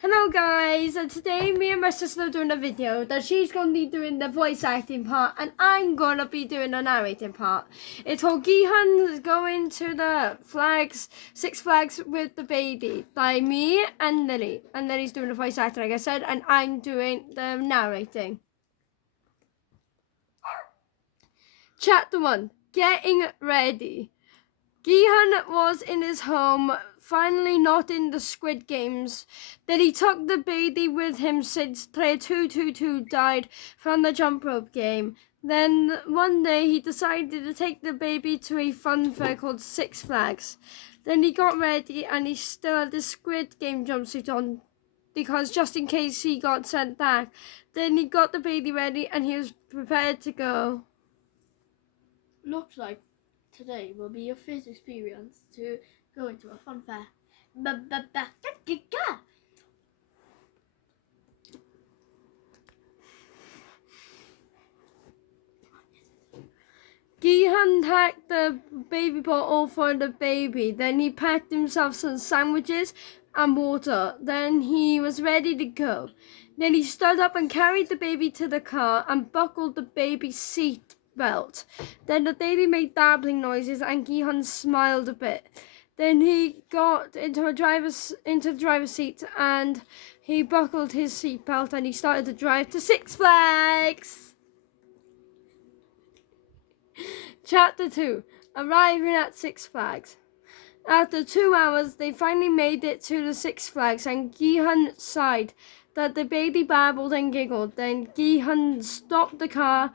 Hello guys, and today me and my sister are doing a video that she's going to be doing the voice acting part and I'm going to be doing the narrating part. It's called Gi-Hun going to the Six Flags with the baby by me and Lily. And Lily's doing the voice acting like I said, and I'm doing the narrating. Chapter 1, Getting Ready. Gi-Hun was in his home, finally not in the Squid Games. Then he took the baby with him since player 222 died from the jump rope game. Then one day he decided to take the baby to a fun fair called Six Flags. Then he got ready and he still had the Squid Game jumpsuit on because just in case he got sent back. Then he got the baby ready and he was prepared to go. Looks like today will be your first experience to go into a fun fair. Gi-Hun packed the baby bottle for the baby. Then he packed himself some sandwiches and water. Then he was ready to go. Then he stood up and carried the baby to the car and buckled the baby's seat belt. Then the baby made dabbling noises and Gi-Hun smiled a bit. Then he got into the driver's seat and he buckled his seatbelt and he started to drive to Six Flags. Chapter 2, Arriving at Six Flags. After 2 hours, they finally made it to the Six Flags and Gi-Hun sighed that the baby babbled and giggled. Then Gi-Hun stopped the car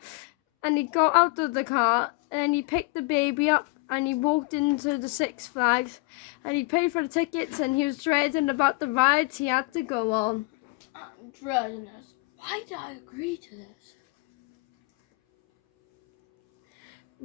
and he got out of the car and he picked the baby up and he walked into the Six Flags and he paid for the tickets and he was dreading about the rides he had to go on. I'm dreading this. Why did I agree to this?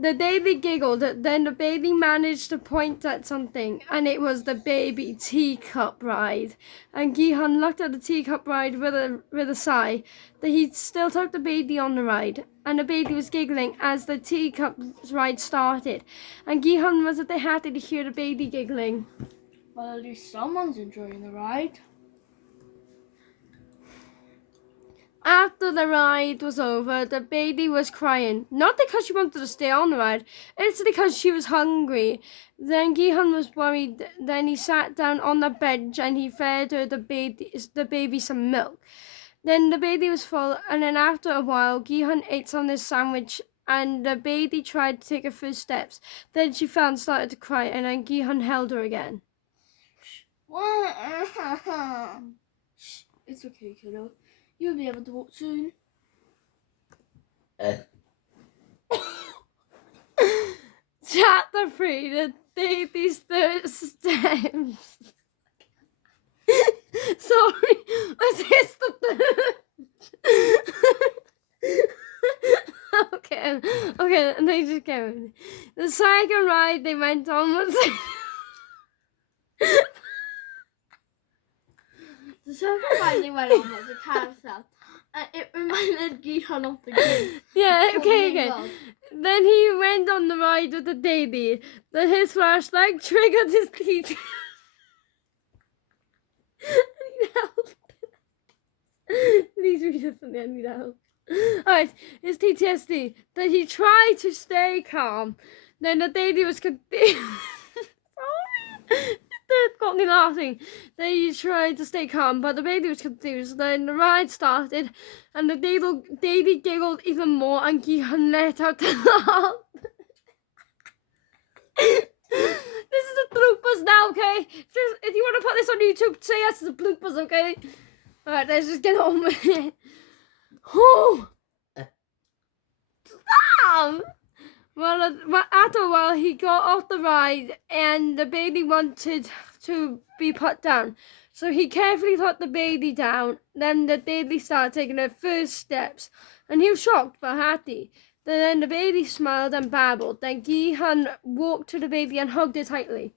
The baby giggled, then the baby managed to point at something, and it was the baby teacup ride. And Gi-Hun looked at the teacup ride with a sigh, that he still took the baby on the ride, and the baby was giggling as the teacup ride started. And Gi-Hun was a bit happy to hear the baby giggling. Well, at least someone's enjoying the ride. After the ride was over, the baby was crying. Not because she wanted to stay on the ride, it's because she was hungry. Then Gi-Hun was worried. Then he sat down on the bench and he fed her the baby some milk. Then the baby was full, and then after a while, Gi-Hun ate some of this sandwich and the baby tried to take her first steps. Then she fell and started to cry, and then Gi-Hun held her again. Shh, it's okay, kiddo. You'll be able to walk soon. Chapter 3, the baby's third steps. Sorry, was this the third? Okay, and they just go. The second ride they went on was The second ride they went on was a carousel, and it reminded Gi-Hun of the game. Yeah, okay. Then he went on the ride with the baby. Then his flashlight triggered his teeth. I need help. Please read it for me, I need help. Alright, his PTSD. Then he tried to stay calm. Then the baby was confused. Sorry. That got me laughing. Then he tried to stay calm, but the baby was confused. Then the ride started, and the baby giggled even more, and Gi-Hun let out a laugh. This is a bloopers now, okay? If you want to put this on YouTube, say yes, it's a bloopers, okay? Alright, let's just get on with it. Oh! Stop! Well, after a while, he got off the ride and the baby wanted to be put down. So he carefully put the baby down. Then the baby started taking her first steps. And he was shocked but happy. Then the baby smiled and babbled. Then Gi-Hun walked to the baby and hugged it tightly.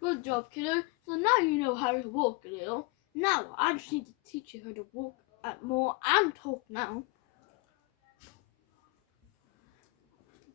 Good job, kiddo. So now you know how to walk a little. Now I just need to teach you how to walk more and talk now.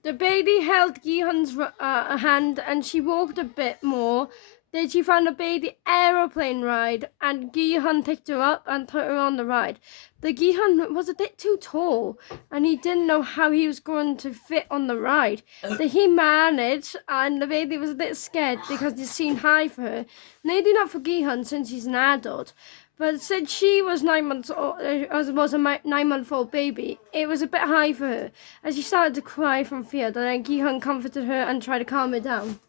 The baby held Gi-Hun's hand and she walked a bit more. Then she found a baby aeroplane ride, and Gi-Hun picked her up and put her on the ride. The Gi-Hun was a bit too tall, and he didn't know how he was going to fit on the ride. But he managed, and the baby was a bit scared because it seemed high for her. Maybe not for Gi-Hun since he's an adult, but since she was 9 months old, was a 9-month-old baby, it was a bit high for her, and she started to cry from fear. Then Gi-Hun comforted her and tried to calm her down.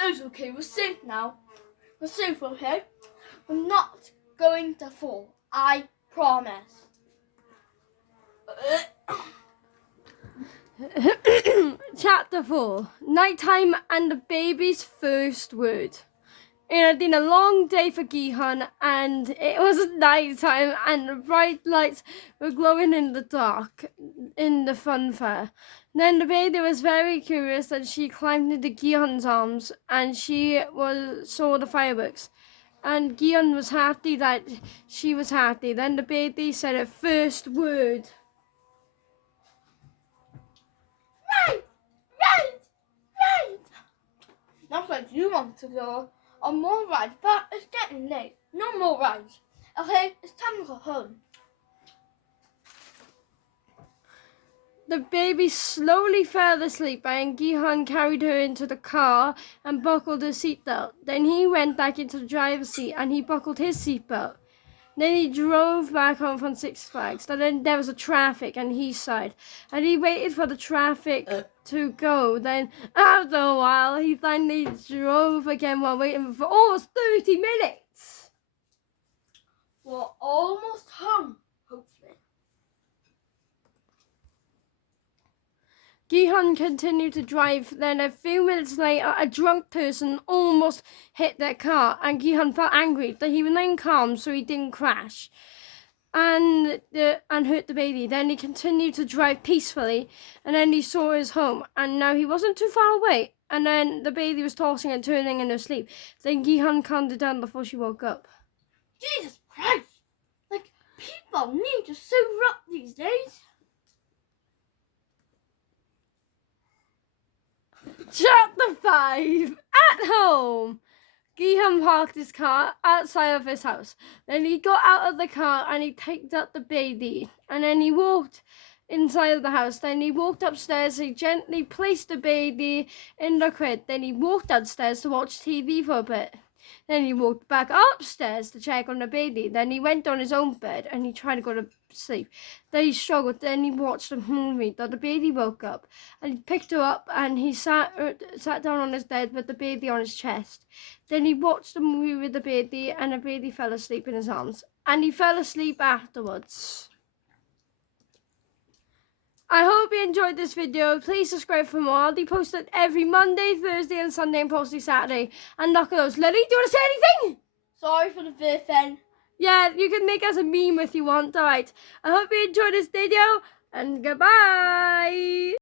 It's okay, we're safe now. We're safe, okay? We're not going to fall. I promise. Chapter 4. Nighttime and the baby's first word. It had been a long day for Gi-Hun, and it was nighttime, and the bright lights were glowing in the dark in the fun fair. Then the baby was very curious, and she climbed into Gi-Hun's arms, and she saw the fireworks. And Gi-Hun was happy that she was happy. Then the baby said her first word. Right! Not like you want to go on more rides, but it's getting late. No more rides. Okay, it's time to go home. The baby slowly fell asleep, and Gi-Hun carried her into the car and buckled her seatbelt. Then he went back into the driver's seat and he buckled his seatbelt. Then he drove back home from Six Flags. Then there was a traffic and he sighed. And he waited for the traffic to go. Then after a while, he finally drove again while waiting for almost 30 minutes. We're almost home, hopefully. Gi-Hun continued to drive. Then a few minutes later, a drunk person almost hit their car, and Gi-Hun felt angry, but he remained calm so he didn't crash and hurt the baby. Then he continued to drive peacefully, and then he saw his home, and now he wasn't too far away. And then the baby was tossing and turning in her sleep. Then Gi-Hun calmed her down before she woke up. Jesus Christ! Like, people need to sober up these days. Chapter 5. At home. Gi-Hun parked his car outside of his house. Then he got out of the car and he picked up the baby. And then he walked inside of the house. Then he walked upstairs. He gently placed the baby in the crib. Then he walked downstairs to watch TV for a bit. Then he walked back upstairs to check on the baby. Then he went on his own bed and he tried to go to sleep. Then he struggled. Then he watched a movie. Then the baby woke up and he picked her up and he sat down on his bed with the baby on his chest. Then he watched a movie with the baby and the baby fell asleep in his arms. And he fell asleep afterwards. I hope you enjoyed this video. Please subscribe for more. I'll be posted every Monday, Thursday and Sunday and possibly Saturday. And knock those. Lily, do you want to say anything? Sorry for the VFN. Yeah, you can make us a meme if you want. Alright. I hope you enjoyed this video. And goodbye.